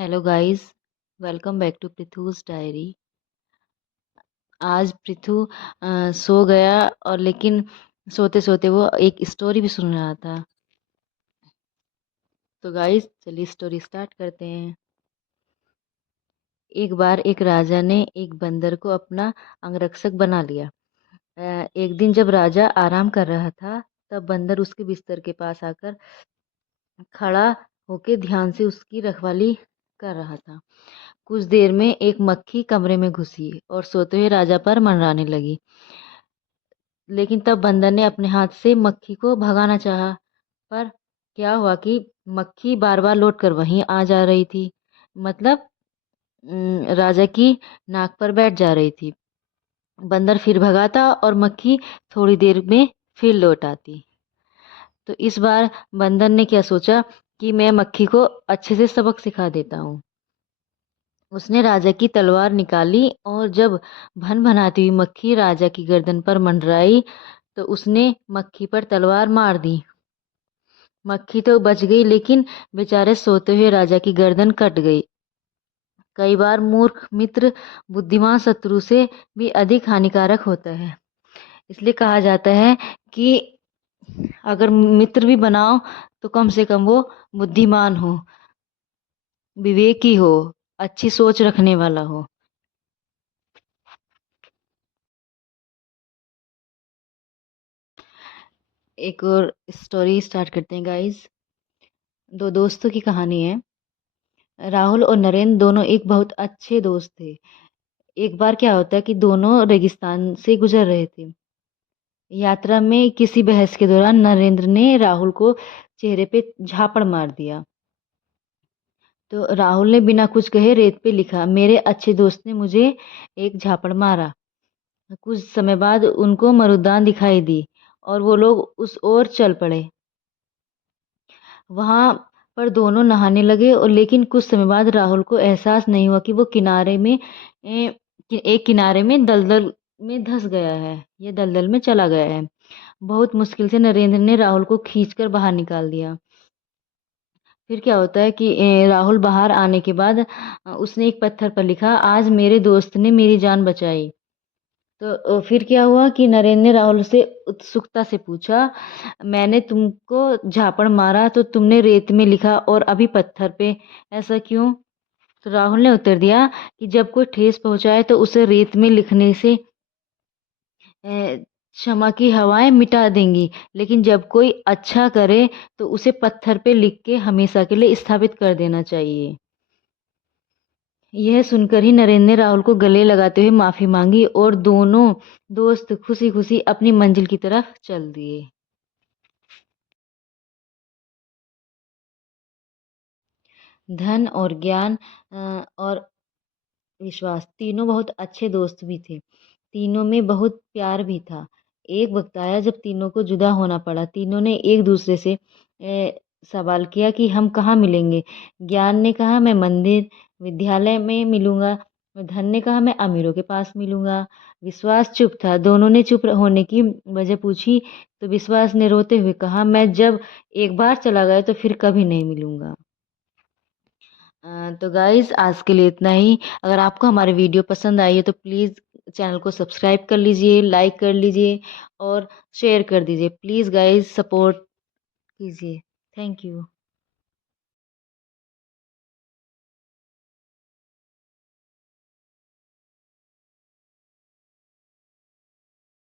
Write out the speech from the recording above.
Hello guys, welcome back to Prithvi's diary. आज पृथु सो गया और लेकिन सोते सोते वो एक स्टोरी भी सुन रहा था। तो गाइस चलिए स्टोरी स्टार्ट करते हैं। एक बार एक राजा ने एक बंदर को अपना अंगरक्षक बना लिया। एक दिन जब राजा आराम कर रहा था, तब बंदर उसके बिस्तर के पास आकर खड़ा होके ध्यान से उसकी रखवाली कर रहा था। कुछ देर में एक मक्खी कमरे में घुसी और सोते हुए राजा पर मंडराने लगी। लेकिन तब बंदर ने अपने हाथ से मक्खी को भगाना चाहा, पर क्या हुआ कि मक्खी बार बार लौट कर वहीं आ जा रही थी। मतलब राजा की नाक पर बैठ जा रही थी। बंदर फिर भगाता और मक्खी थोड़ी देर में फिर लौट आती। तो इस बार बंदर ने क्या सोचा कि मैं मक्खी को अच्छे से सबक सिखा देता हूँ। उसने राजा की तलवार निकाली और जब भन-भनाती हुई मक्खी राजा की गर्दन पर मंडराई, तो उसने मक्खी पर तलवार मार दी। मक्खी तो बच गई, लेकिन बेचारे सोते हुए राजा की गर्दन कट गई। कई बार मूर्ख मित्र बुद्धिमान शत्रु से भी अधिक हानिकारक होता है। इसलिए कहा जाता है कि अगर मित्र भी बनाओ तो कम से कम वो बुद्धिमान हो, विवेकी हो, अच्छी सोच रखने वाला हो। एक और स्टोरी स्टार्ट करते हैं गाइस। दो दोस्तों की कहानी है। राहुल और नरेंद्र दोनों एक बहुत अच्छे दोस्त थे। एक बार क्या होता है कि दोनों रेगिस्तान से गुजर रहे थे। यात्रा में किसी बहस के दौरान नरेंद्र ने राहुल को चेहरे पे झापड़ मार दिया। तो राहुल ने बिना कुछ कहे रेत पे लिखा, मेरे अच्छे दोस्त ने मुझे एक झापड़ मारा। कुछ समय बाद उनको मरुदान दिखाई दी और वो लोग उस ओर चल पड़े। वहां पर दोनों नहाने लगे और लेकिन कुछ समय बाद राहुल को एहसास नहीं हुआ कि वो किनारे में एक किनारे में दलदल में धंस गया है, ये दलदल में चला गया है। बहुत मुश्किल से नरेंद्र ने राहुल को खींचकर बाहर निकाल दिया। फिर क्या होता है कि राहुल बाहर आने के बाद उसने एक पत्थर पर लिखा, आज मेरे दोस्त ने मेरी जान बचाई। तो फिर क्या हुआ कि नरेंद्र ने राहुल से उत्सुकता से पूछा, मैंने तुमको झापड़ मारा तो तुमने रेत में लिखा और अभी पत्थर पे, ऐसा क्यों? तो राहुल ने उत्तर दिया कि जब कोई ठेस पहुंचाए तो उसे रेत में लिखने से क्षमा की हवाएं मिटा देंगी, लेकिन जब कोई अच्छा करे तो उसे पत्थर पे लिख के हमेशा के लिए स्थापित कर देना चाहिए। यह सुनकर ही नरेंद्र ने राहुल को गले लगाते हुए माफी मांगी और दोनों दोस्त खुशी खुशी अपनी मंजिल की तरफ चल दिए। धन और ज्ञान और विश्वास तीनों बहुत अच्छे दोस्त भी थे। तीनों में बहुत प्यार भी था। एक वक्त आया जब तीनों को जुदा होना पड़ा। तीनों ने एक दूसरे से सवाल किया कि हम कहाँ मिलेंगे। ज्ञान ने कहा मैं मंदिर विद्यालय में मिलूंगा। धन ने कहा मैं अमीरों के पास मिलूंगा। विश्वास चुप था। दोनों ने चुप होने की वजह पूछी तो विश्वास ने रोते हुए कहा, मैं जब एक बार चला गया तो फिर कभी नहीं मिलूंगा। तो गाइस आज के लिए इतना ही। अगर आपको हमारी वीडियो पसंद आई है तो प्लीज़ चैनल को सब्सक्राइब कर लीजिए, लाइक कर लीजिए और शेयर कर दीजिए। प्लीज़ गाइस सपोर्ट कीजिए। Thank you.